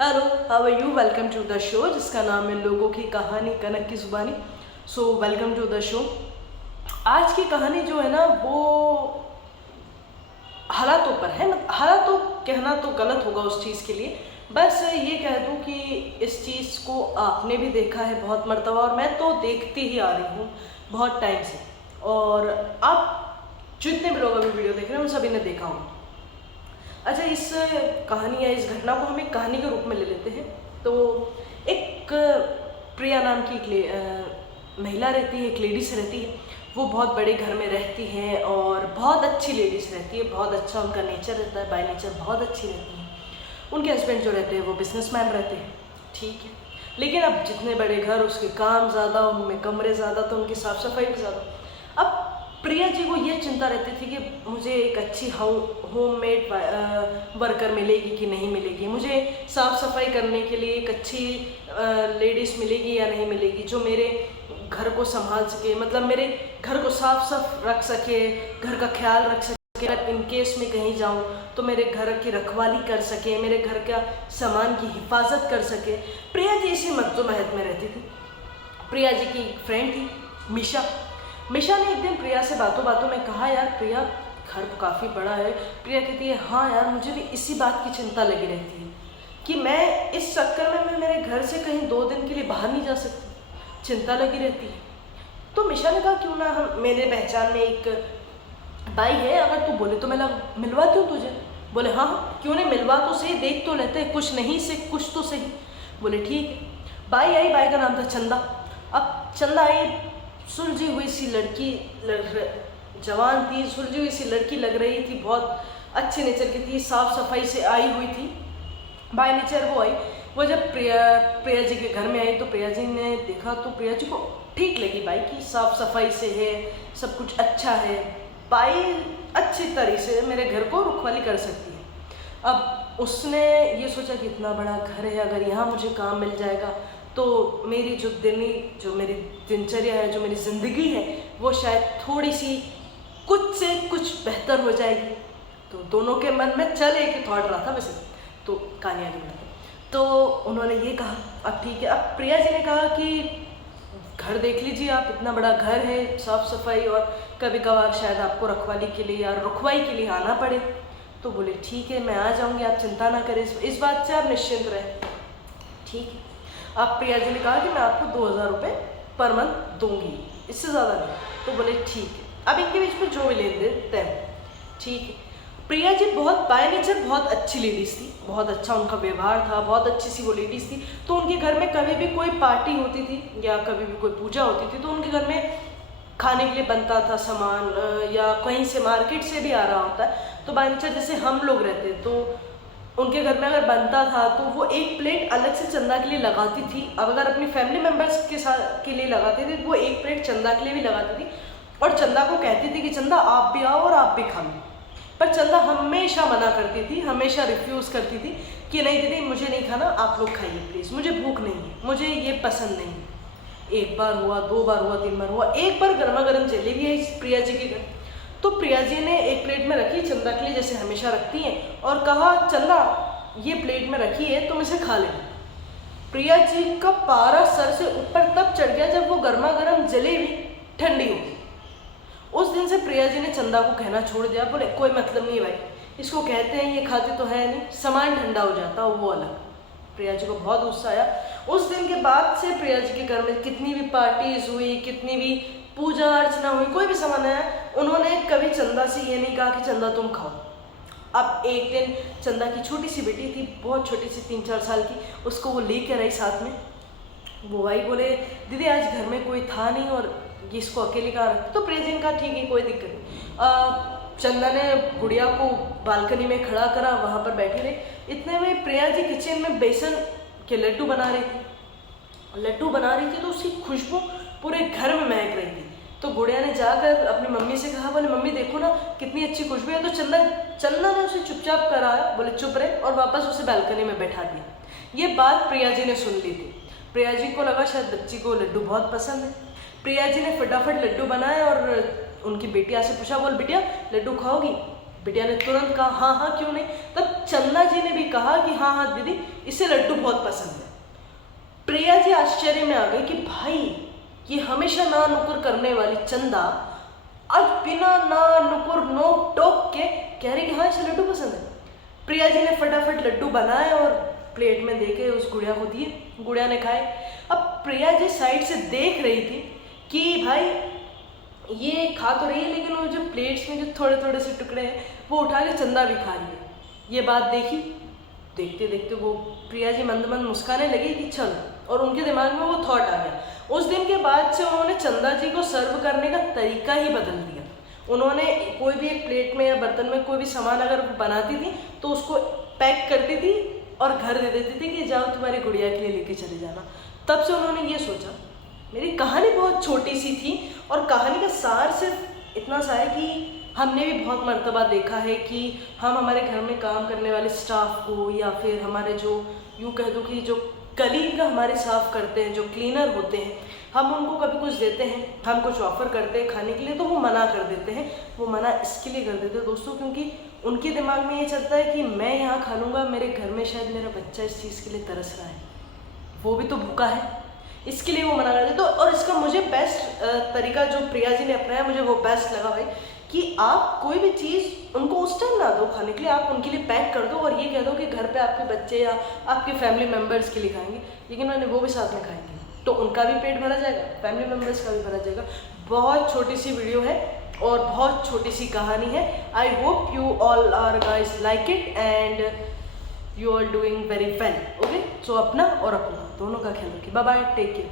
Hello, how are you? Welcome to the show जिसका नाम है लोगों की कहानी कनक की जुबानी। So welcome to the show. आज की कहानी जो है ना वो हालातों पर है। हालातों कहना तो गलत होगा उस चीज़ के लिए। बस ये कह दूं कि इस चीज़ को आपने भी देखा है बहुत मर्तबा, और मैं तो देखती ही आ रही हूँ बहुत टाइम से। और आप जितने भी लोग अभी वीडियो देख रहे हैं उन सभी ने देखा होगा। अच्छा, इस कहानी या इस घटना को हम एक कहानी के रूप में ले लेते हैं। तो एक प्रिया नाम की महिला रहती है, एक लेडीज रहती है। वो बहुत बड़े घर में रहती है और बहुत अच्छी लेडीज रहती है, बहुत अच्छा उनका नेचर रहता है, बाय नेचर बहुत अच्छी रहती है। उनके हस्बैंड जो रहते हैं वो बिजनेसमैन रहते हैं, ठीक है। लेकिन अब जितने बड़े घर उसके काम ज़्यादा, उनमें कमरे ज़्यादा, तो उनकी साफ़ सफाई भी ज़्यादा। अब प्रिया जी को ये चिंता रहती थी कि मुझे एक अच्छी होममेड वर्कर मिलेगी कि नहीं मिलेगी, मुझे साफ़ सफाई करने के लिए एक अच्छी लेडीज़ मिलेगी या नहीं मिलेगी जो मेरे घर को संभाल सके, मतलब मेरे घर को साफ रख सके, घर का ख्याल रख सके। इन केस में कहीं जाऊं तो मेरे घर की रखवाली कर सके, मेरे घर का सामान की हिफाजत कर सके। प्रिया जी इसी मद्दोमहद में रहती थी। प्रिया जी की फ्रेंड थी मीशा। मीशा ने एक दिन प्रिया से बातों बातों में कहा, यार प्रिया, घर तो काफ़ी बड़ा है। प्रिया कहती है, हाँ यार, मुझे भी इसी बात की चिंता लगी रहती है कि मैं इस चक्कर में मैं मेरे घर से कहीं 2 दिन के लिए बाहर नहीं जा सकती, चिंता लगी रहती है। तो मीशा ने कहा, क्यों ना हम, मेरे पहचान में एक भाई है, अगर तू बोले तो मैं मिलवाती हूँ तुझे। बोले हाँ हाँ, क्यों नहीं, मिलवा तो सही, देख तो लेते हैं, कुछ नहीं से कुछ तो सही। बोले ठीक है। बाई आई, बाई का नाम था चंदा। अब चंदा आई, सुलझी हुई सी लड़की, जवान थी, सुलझी हुई सी लड़की लग रही थी, बहुत अच्छे नेचर की थी, साफ सफाई से आई हुई थी, बाय नेचर वो आई। वो जब प्रिया जी के घर में आई तो प्रिया जी ने देखा तो प्रिया जी को ठीक लगी बाई की साफ सफाई से है, सब कुछ अच्छा है, बाई अच्छी तरह से मेरे घर को रखवाली कर सकती है। अब उसने ये सोचा कि इतना बड़ा घर है, अगर यहाँ मुझे काम मिल जाएगा तो मेरी जो मेरी दिनचर्या है, जो मेरी ज़िंदगी है, वो शायद थोड़ी सी कुछ से कुछ बेहतर हो जाएगी। तो दोनों के मन में चल एक थॉट रहा था वैसे तो, कहानी आगे बढ़ाते। तो उन्होंने ये कहा, अब ठीक है। अब प्रिया जी ने कहा कि घर देख लीजिए आप, इतना बड़ा घर है, साफ सफाई, और कभी कभार शायद आपको रखवाली के लिए या रुकवाई के लिए आना पड़े। तो बोले ठीक है, मैं आ जाऊंगी, आप चिंता ना करें, इस बात से आप निश्चिंत रहें, ठीक है। अब प्रिया जी ने कहा कि मैं आपको 2000 रुपये पर मंथ दूंगी, इससे ज़्यादा नहीं। तो बोले ठीक है। अब इनके बीच में जो भी लेन देन तय, ठीक है। प्रिया जी बहुत बाय नेचर बहुत अच्छी लेडीज़ थी, बहुत अच्छा उनका व्यवहार था, बहुत अच्छी सी वो लेडीज़ थी। तो उनके घर में कभी भी कोई पार्टी होती थी या कभी भी कोई पूजा होती थी तो उनके घर में खाने के लिए बनता था सामान, या कहीं से मार्केट से भी आ रहा होता है तो बाय नेचर जैसे हम लोग रहते तो उनके घर में अगर बनता था तो वो एक प्लेट अलग से चंदा के लिए लगाती थी। अब अगर अपनी फैमिली मेम्बर्स के साथ के लिए लगाते थे तो वो एक प्लेट चंदा के लिए भी लगाती थी, और चंदा को कहती थी कि चंदा आप भी आओ और आप भी खाओ। पर चंदा हमेशा मना करती थी, हमेशा रिफ्यूज़ करती थी कि नहीं दीदी, मुझे नहीं खाना, आप लोग खाइए प्लीज़, मुझे भूख नहीं है, मुझे ये पसंद नहीं है। एक बार हुआ, 2 बार हुआ, 3 बार हुआ, एक बार गर्मा गर्म जलेबी आई प्रिया जी के घर। तो प्रिया जी ने एक प्लेट में रखी चंदा के लिए, जैसे हमेशा रखती हैं, और कहा, चंदा ये प्लेट में रखी है, तुम इसे खा लेना। प्रिया जी का पारा सर से ऊपर तब चढ़ गया जब वो गर्मा गर्म जलेबी ठंडी हो गई। उस दिन से प्रिया जी ने चंदा को कहना छोड़ दिया। बोले कोई मतलब नहीं भाई, इसको कहते हैं, ये खाते तो है नहीं, सामान ठंडा हो जाता वो अलग। प्रिया जी को बहुत गुस्सा आया। उस दिन के बाद से प्रिया जी के घर में कितनी भी पार्टीज हुई, कितनी भी पूजा अर्चना हुई, कोई भी सामान आया, उन्होंने कभी चंदा से ये नहीं कहा कि चंदा तुम खाओ। अब एक दिन चंदा की छोटी सी बेटी थी, बहुत छोटी सी, 3-4 साल की, उसको वो लेकर आई साथ में। वो भाई बोले, दीदी आज घर में कोई था नहीं और ये इसको अकेले कहाँ रखते, तो प्रिया जी ने कहा ठीक है, कोई दिक्कत नहीं। चंदा ने गुड़िया को बालकनी में खड़ा करा, वहाँ पर बैठी रही। इतने में प्रिया जी किचन में बेसन के लड्डू बना रही थी तो उसकी खुशबू पूरे घर में महक रही थी। तो गुड़िया ने जाकर अपनी मम्मी से कहा, बोले मम्मी देखो ना कितनी अच्छी खुशबू है। तो चंदा ने उसे चुपचाप कराया, बोले चुप रहे, और वापस उसे बालकनी में बैठा दिया। ये बात प्रिया जी ने सुन ली थी। प्रिया जी को लगा शायद बच्ची को लड्डू बहुत पसंद है। प्रिया जी ने फटाफट लड्डू बनाए और उनकी बेटिया से पूछा, बोल बिटिया लड्डू खाओगी? बिटिया ने तुरंत कहा हाँ हाँ क्यों नहीं। तब चंदा जी ने भी कहा कि हाँ हाँ दीदी, इसे लड्डू बहुत पसंद है। प्रिया जी आश्चर्य में आ गई कि भाई ये हमेशा ना नुकुर करने वाली चंदा आज बिना ना नुकुर नोक टोक के कह रही कि हाँ इसे लड्डू पसंद है। प्रिया जी ने फटाफट लड्डू बनाए और प्लेट में देके उस गुड़िया को दिए। गुड़िया ने खाए। अब प्रिया जी साइड से देख रही थी कि भाई ये खा तो रही है, लेकिन वो जो प्लेट्स में जो थोड़े थोड़े से टुकड़े हैं वो उठा के चंदा भी खा रही है। ये बात देखी, देखते देखते वो प्रिया जी मंद मंद मुस्काने लगी कि चलो, और उनके दिमाग में वो थॉट आ गया। उस दिन के बाद से उन्होंने चंदा जी को सर्व करने का तरीका ही बदल दिया। उन्होंने कोई भी एक प्लेट में या बर्तन में कोई भी सामान अगर बनाती थी तो उसको पैक करती थी और घर दे देती थी कि जाओ तुम्हारी गुड़िया के लिए लेके चले जाना। तब से उन्होंने ये सोचा, मेरी कहानी बहुत छोटी सी थी और कहानी का सार सिर्फ इतना सा है कि हमने भी बहुत मर्तबा देखा है कि हम हमारे घर में काम करने वाले स्टाफ को या फिर हमारे जो यूँ कह दो कि जो कलीग हमारे साफ़ करते हैं, जो क्लीनर होते हैं, हम उनको कभी कुछ देते हैं, हम कुछ ऑफ़र करते हैं खाने के लिए तो वो मना कर देते हैं। वो मना इसके लिए कर देते हैं दोस्तों क्योंकि उनके दिमाग में ये चलता है कि मैं यहाँ खा लूँगा, मेरे घर में शायद मेरा बच्चा इस चीज़ के लिए तरस रहा है, वो भी तो भूखा है, इसके लिए वो मना कर देते। तो और इसका मुझे बेस्ट तरीका जो प्रिया जी ने अपनाया, मुझे वो बेस्ट लगा भाई कि आप कोई भी चीज़ उनको उस टाइम ना दो खाने के लिए, आप उनके लिए पैक कर दो और ये कह दो कि घर पे आपके बच्चे या आपके फैमिली मेम्बर्स के लिए खाएंगे, लेकिन मैंने वो भी साथ में खाएंगे तो उनका भी पेट भरा जाएगा, फैमिली मेम्बर्स का भी भरा जाएगा। बहुत छोटी सी वीडियो है और बहुत छोटी सी कहानी है। I hope you all are guys like it and you are doing very well. Okay, so अपना और अपना दोनों का ख्याल रखिए। Bye bye, take care.